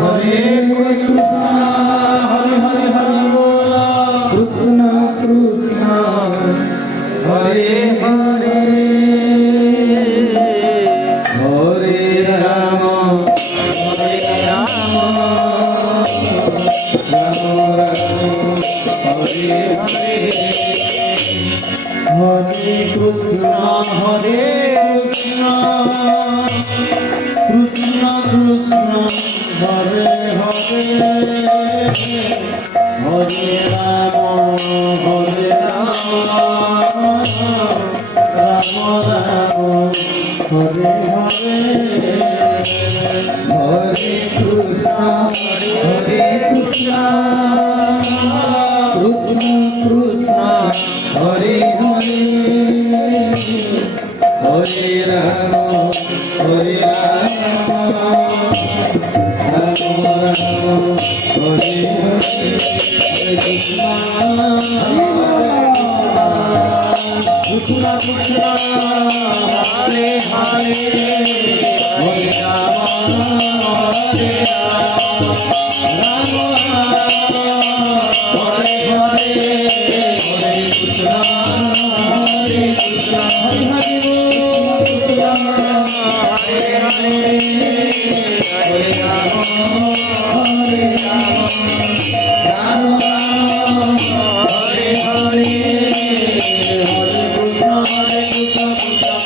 Hare Krishna, Hare Hare Hare Krishna Krishna, Hare Hare, Hare Rama, Hare Rama, Rama Rama, Hare Hare, Hare Krishna, Hare Krishna, Krishna Krishna, Hare Hare, Hare Rama, Hare Rama, Rama Rama, Hare Hare, Hare Krishna, Hare Krishna, Krishna Krishna, Hare Hare, Hare Rama, Hare Rama, Rama Rama, Hare Hare, Hare Krishna, Krishna Krishna, Hare Hare, Hare Rama, Hare Rama, Rama Rama, Hare Hare, Hare Krishna, Hare Krishna, Hare Hare, Krishna Hare Hare, Hare Rama, Hare Rama, Rama Rama, Hare Hare, Hare Krishna, Krishna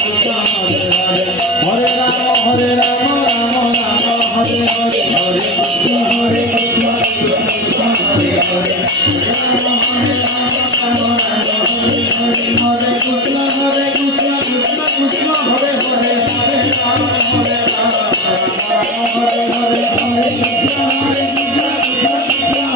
Krishna, Hare Hare, Hare Rama, Hare Rama, Rama Rama, Hare Hare, Hare Krishna, Krishna Krishna, Hare Hare, Hare Rama, Hare Rama, Rama Rama, Hare Hare, Hare Krishna, Krishna Krishna, Hare Hare, Hare Rama, Hare Rama, Rama Rama, Hare Hare, Hare Krishna, Hare